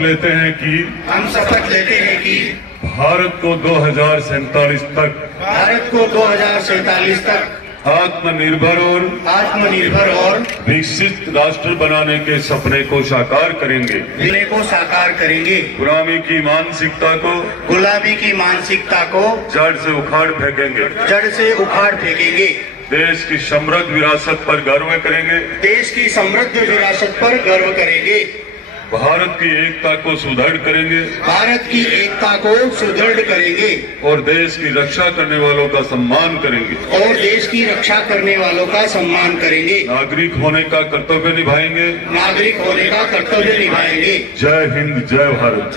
लेते हैं कि भारत को 2047 तक आत्मनिर्भर और विकसित राष्ट्र बनाने के सपने को साकार करेंगे। गुलामी की मानसिकता को जड़ से उखाड़ फेंकेंगे। देश की समृद्ध विरासत पर गर्व करेंगे। भारत की एकता को सुदृढ़ करेंगे और देश की रक्षा करने वालों का सम्मान करेंगे। नागरिक होने का कर्तव्य निभाएंगे। जय हिंद, जय भारत।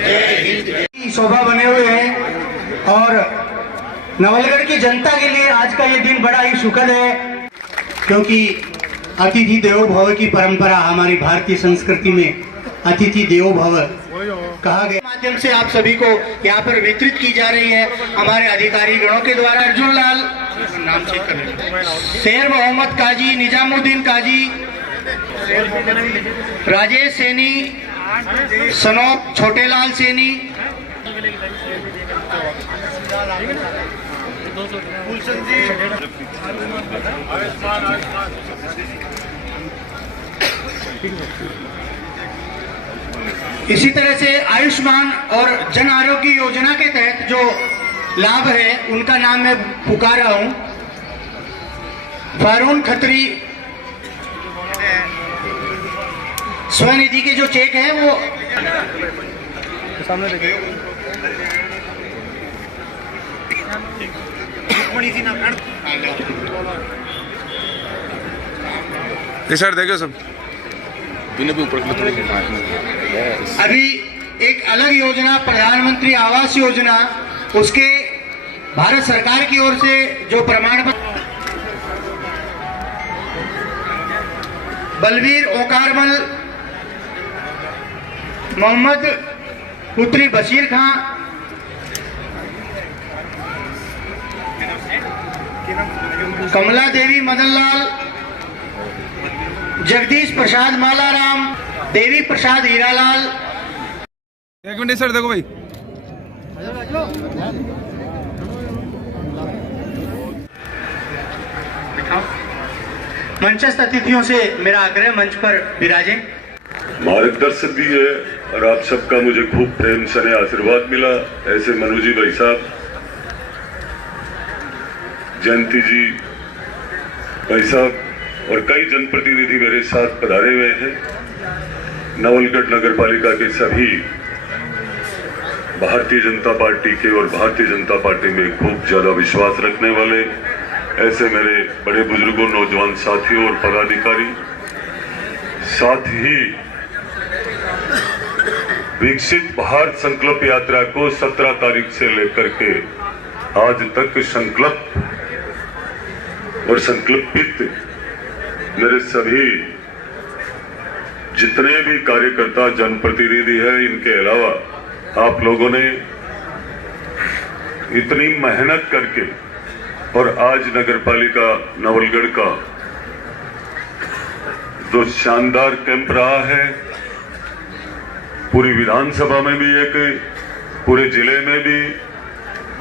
शोभा बने हुए हैं और नवलगढ़ की जनता के लिए आज का ये दिन बड़ा ही सुखद है, क्योंकि अतिथि देवो भव की परंपरा हमारी भारतीय संस्कृति में अतिथि देवो भव कहा गया। माध्यम से आप सभी को यहाँ पर वितरित की जा रही है हमारे अधिकारी गणों के द्वारा। अर्जुन लाल नाम चेक कर, शेर मोहम्मद काजी, निजामुद्दीन काजी, राजेश सैनी, सनोप छोटेलाल सैनी, इसी तरह से आयुष्मान और जन आरोग्य योजना के तहत जो लाभ है उनका नाम मैं पुकार रहा हूं। फारून खत्री स्वनिधि के जो चेक है वो सामने देखिए। सर देखो सब ऊपर। अभी एक अलग योजना प्रधानमंत्री आवास योजना, उसके भारत सरकार की ओर से जो प्रमाण पत्र बलवीर ओकारमल, मोहम्मद पुत्री बशीर खां, कमला देवी मदनलाल, जगदीश प्रसाद मालाराम, देवी प्रसाद हीरालाल। एक मिनट सर देखो भाई। मंचस्थ अतिथियों से मेरा आग्रह मंच पर विराजें। मार्गदर्शक भी है और आप सबका मुझे खूब प्रेम से आशीर्वाद मिला। ऐसे मनोजी भाई साहब, जयंती जी भाई साहब और कई जनप्रतिनिधि मेरे साथ पधारे हुए हैं। नवलगढ़ नगर पालिका के सभी भारतीय जनता पार्टी के और भारतीय जनता पार्टी में खूब ज्यादा विश्वास रखने वाले ऐसे मेरे बड़े बुजुर्गों, नौजवान साथियों और पदाधिकारी, साथ ही विकसित भारत संकल्प यात्रा को 17 तारीख से लेकर के आज तक संकल्प और संकल्पित मेरे सभी जितने भी कार्यकर्ता, जनप्रतिनिधि हैं, इनके अलावा आप लोगों ने इतनी मेहनत करके और आज नगरपालिका नवलगढ़ का जो शानदार कैंप रहा है, पूरी विधानसभा में भी एक, पूरे जिले में भी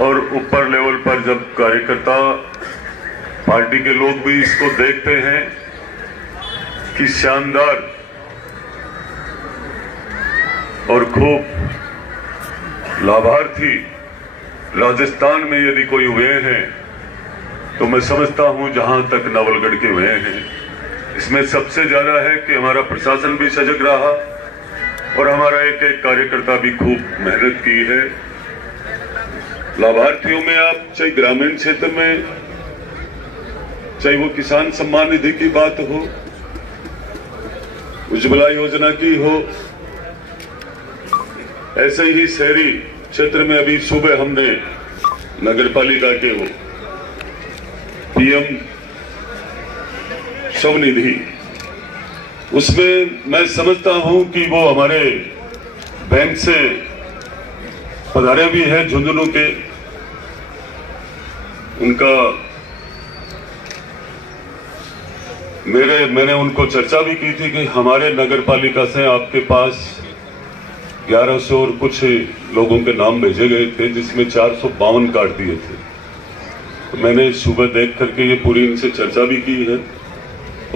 और ऊपर लेवल पर जब कार्यकर्ता, पार्टी के लोग भी इसको देखते हैं कि शानदार और खूब लाभार्थी राजस्थान में यदि कोई हुए हैं तो मैं समझता हूं जहां तक नवलगढ़ के हुए हैं, इसमें सबसे ज्यादा है कि हमारा प्रशासन भी सजग रहा और हमारा एक एक कार्यकर्ता भी खूब मेहनत की है। लाभार्थियों में आप चाहे ग्रामीण क्षेत्र में, चाहे वो किसान सम्मान निधि की बात हो, उज्ज्वला योजना की हो, ऐसे ही शहरी क्षेत्र में अभी सुबह हमने नगरपालिका के वो पीएम स्वनिधि, उसमें मैं समझता हूं कि वो हमारे बैंक से पधारे भी हैं झुंझुनू के, उनका मैंने उनको चर्चा भी की थी कि हमारे नगरपालिका से आपके पास 1100 और कुछ लोगों के नाम भेजे गए थे, जिसमें 452 काट दिए थे। तो मैंने सुबह देख करके ये पूरी इनसे चर्चा भी की है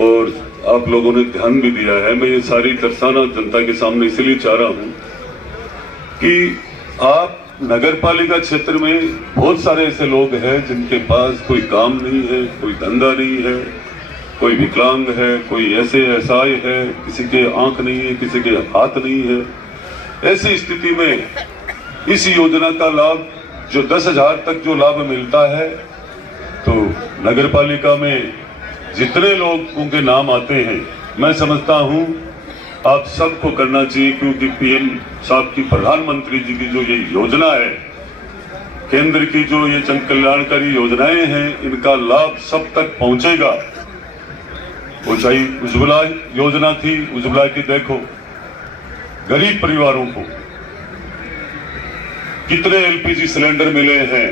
और आप लोगों ने ध्यान भी दिया है। मैं ये सारी दर्शाना जनता के सामने इसलिए चाह रहा हूं कि आप नगर पालिका क्षेत्र में बहुत सारे ऐसे लोग हैं जिनके पास कोई काम नहीं है, कोई धंधा नहीं है, कोई विकलांग है, कोई ऐसे असहाय है, किसी के आंख नहीं है, किसी के हाथ नहीं है। ऐसी स्थिति में इस योजना का लाभ जो 10,000 तक जो लाभ मिलता है, तो नगर पालिका में जितने लोगों के नाम आते हैं, मैं समझता हूं आप सबको करना चाहिए, क्योंकि पीएम साहब की, प्रधानमंत्री जी की जो ये योजना है, केंद्र की जो ये जन कल्याणकारी योजनाएं हैं, इनका लाभ सब तक पहुंचेगा। वो चाहे उज्ज्वला योजना थी, उज्ज्वला की देखो गरीब परिवारों को कितने एलपीजी सिलेंडर मिले हैं।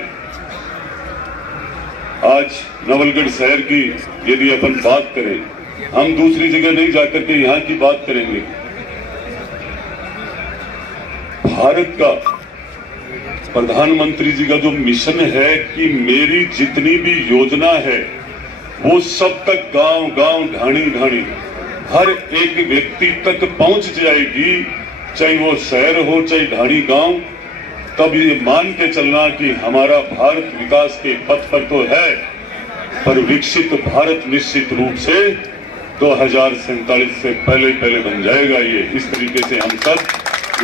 आज नवलगढ़ शहर की यदि अपन बात करें, हम दूसरी जगह नहीं जाकर के यहां की बात करेंगे। भारत का प्रधानमंत्री जी का जो मिशन है कि मेरी जितनी भी योजना है वो सब तक गांव गांव, ढाणी ढाणी, हर एक व्यक्ति तक पहुंच जाएगी, चाहे वो शहर हो चाहे ढाणी गांव। तब ये मान के चलना कि हमारा भारत विकास के पथ पर तो है, पर विकसित भारत निश्चित रूप से 2047 से पहले बन जाएगा। ये इस तरीके से हम सब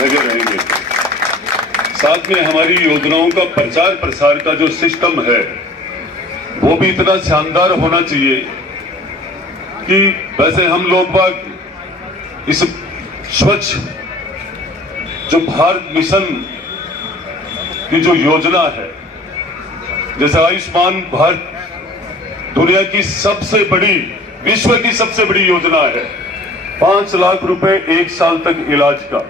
लगे रहेंगे। साथ में हमारी योजनाओं का प्रचार प्रसार का जो सिस्टम है वो भी इतना शानदार होना चाहिए कि वैसे हम लोग बाग इस स्वच्छ जो भारत मिशन की जो योजना है, जैसे आयुष्मान भारत दुनिया की सबसे बड़ी, विश्व की सबसे बड़ी योजना है, 5 लाख रुपए 1 साल तक इलाज का।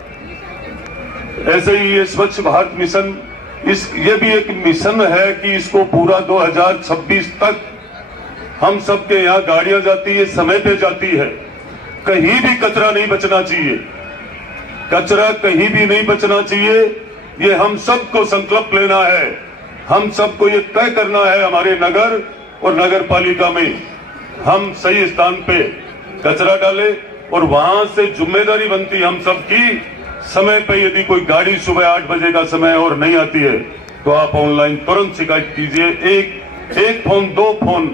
ऐसे ही ये स्वच्छ भारत मिशन, ये भी एक मिशन है कि इसको पूरा 2026 तक हम सबके यहाँ गाड़ियां जाती है, समय पे जाती है, कहीं भी कचरा नहीं बचना चाहिए, कचरा कहीं भी नहीं बचना चाहिए। ये हम सबको संकल्प लेना है, हम सबको ये तय करना है हमारे नगर और नगर पालिका में हम सही स्थान पे कचरा डालें, और वहां से जिम्मेदारी बनती हम सबकी, समय पे यदि कोई गाड़ी सुबह 8 बजे का समय और नहीं आती है तो आप ऑनलाइन तुरंत शिकायत कीजिए। एक फोन, 2 फोन,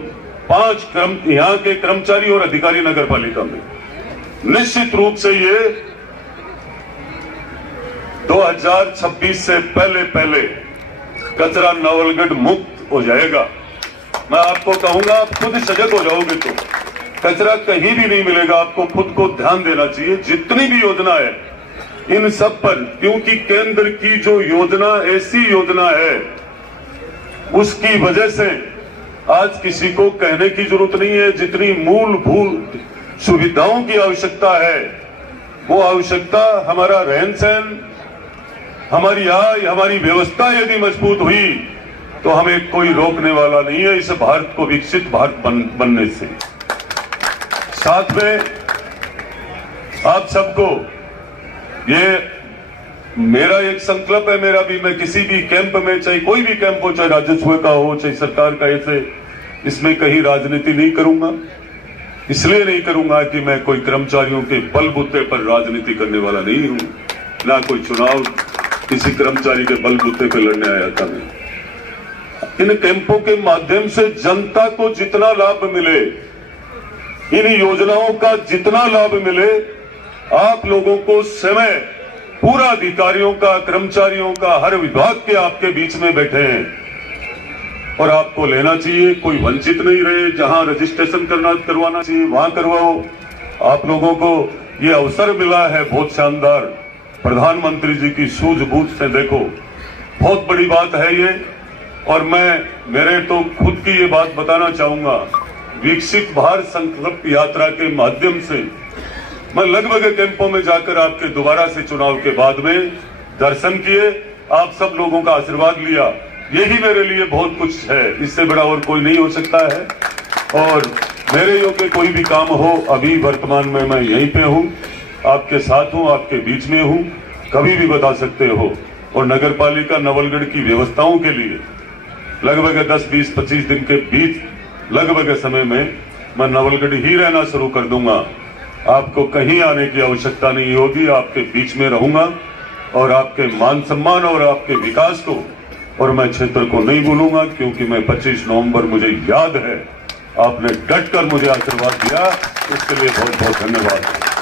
5 यहाँ के कर्मचारी और अधिकारी नगर पालिका में। निश्चित रूप से ये 2026 से पहले कचरा नवलगढ़ मुक्त हो जाएगा। मैं आपको कहूंगा, आप खुद सजग हो जाओगे तो कचरा कहीं भी नहीं मिलेगा। आपको खुद को ध्यान देना चाहिए, जितनी भी योजना है इन सब पर, क्योंकि केंद्र की जो योजना ऐसी योजना है, उसकी वजह से आज किसी को कहने की जरूरत नहीं है। जितनी मूलभूत सुविधाओं की आवश्यकता है, वो आवश्यकता, हमारा रहन सहन, हमारी आय, हमारी व्यवस्था यदि मजबूत हुई तो हमें कोई रोकने वाला नहीं है इस भारत को विकसित भारत बनने से। साथ में आप सबको ये मेरा एक संकल्प है, मेरा भी, मैं किसी भी कैंप में, चाहे कोई भी कैंप हो, चाहे राजस्व का हो चाहे सरकार का, ऐसे इसमें कहीं राजनीति नहीं करूंगा। इसलिए नहीं करूंगा कि मैं कोई कर्मचारियों के बलबूते पर राजनीति करने वाला नहीं हूं, ना कोई चुनाव किसी कर्मचारी के बलबूते पर लड़ने आया था। मैं इन कैंपों के माध्यम से जनता को जितना लाभ मिले, इन योजनाओं का जितना लाभ मिले, आप लोगों को समय पूरा अधिकारियों का, कर्मचारियों का, हर विभाग के आपके बीच में बैठे हैं और आपको लेना चाहिए। कोई वंचित नहीं रहे, जहां रजिस्ट्रेशन करवाना चाहिए वहां करवाओ। आप लोगों को ये अवसर मिला है बहुत शानदार, प्रधानमंत्री जी की सूझबूझ से, देखो बहुत बड़ी बात है ये। और मैं मेरे तो खुद की ये बात बताना चाहूंगा, विकसित भारत संकल्प यात्रा के माध्यम से मैं लगभग कैंपों में जाकर आपके दोबारा से चुनाव के बाद में दर्शन किए, आप सब लोगों का आशीर्वाद लिया। यही मेरे लिए बहुत कुछ है, इससे बड़ा और कोई नहीं हो सकता है। और मेरे योग्य कोई भी काम हो, अभी वर्तमान में मैं यहीं पे हूँ, आपके साथ हूँ, आपके बीच में हूँ। कभी भी बता सकते हो। और नगर पालिका नवलगढ़ की व्यवस्थाओं के लिए लगभग 10, 20, 25 दिन के बीच लगभग समय में मैं नवलगढ़ ही रहना शुरू कर दूंगा। आपको कहीं आने की आवश्यकता नहीं होगी, आपके बीच में रहूंगा और आपके मान सम्मान और आपके विकास को और मैं क्षेत्र को नहीं भूलूंगा, क्योंकि मैं 25 नवंबर मुझे याद है आपने डट कर मुझे आशीर्वाद दिया, इसके लिए बहुत बहुत धन्यवाद।